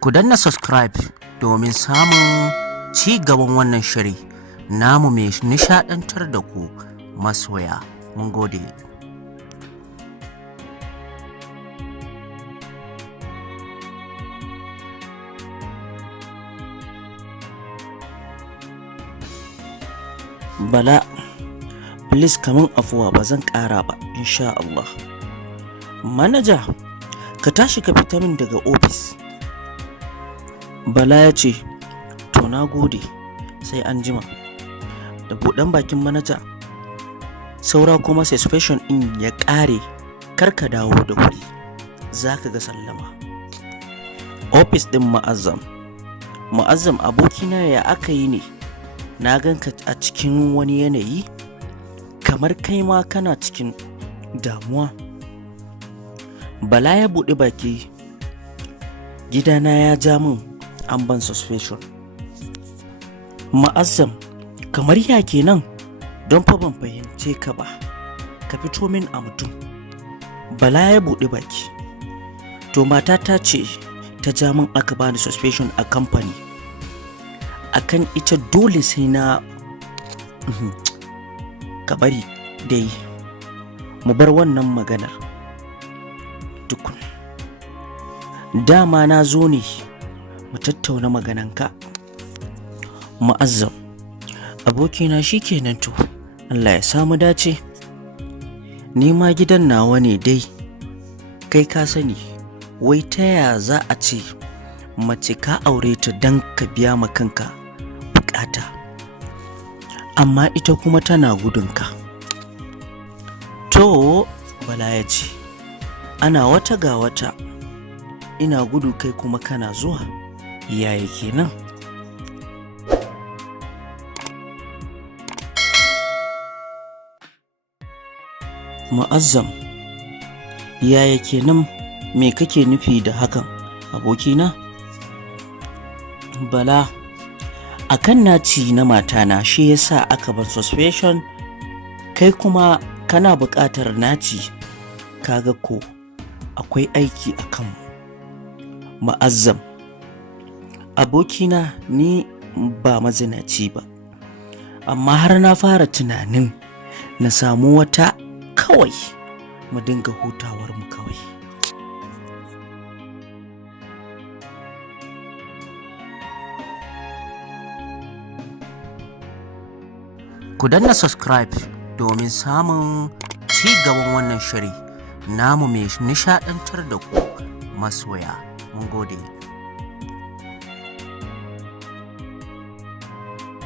Ku danna subscribe domin samun ci gaban wannan shiri namu mai nishadantar da ku masoya. Mun gode. Bala, please kamin afuwa ba zan ƙara ba insha Allah. Manaja, ka tashi ka fita min daga ofis. Bala ya ce, to na gode, sai an jima. Da buɗan bakin manaja, saura kuma suspension ɗin ya ƙare, kar ka dawo da wuri, za ka ga sallama. Ofis ɗin Ma'azzam. Ma'azzam abokina ya aka yi ne? Na ganka a cikin wani yanayi kamar kai ma kana cikin damuwa. Bala ya buɗe baki, gidana ya ja min an ban suspension. Ma'azzam, kamar ya kenan? Don fa ban fahimce ka ba, ka fito min a mutum. Bala ya buɗe baki, to matata ce ta ja min aka bani suspension a kamfani. Akan ita dole sai na ka bari dai mu bar wannan maganar tukun. Dama na zo ne mu tattauna magananka. Ma'azzam, abokina shikenan to, Allah ya samu dace. Ni ma gidan nawa ne dai, kai ka sani, wai ta ya za a ce mace ka aure ta don ka biya ma kanka bukata, amma ita kuma tana gudunka. To, Bala ya ce, ana wata ga wata, ina gudu kai kuma kana zuwa, yaya kenan? Ma'azzam, yaya kenan, me kake nufi da hakan abokina? Bala, akan naci na matana shi yasa aka bar suspension, kai kuma kana buƙatar naci, kaga ko akwai aiki a kanmu. Ma'azzam, abokina ni ba mazinaci ba, amma har na fara tunanin na samu wata kawai mu dinga hutawar mu kawai. Ku danna subscribe domin samun ci gaban wannan shiri namu mai nishadantar da ku masoya. Mun gode.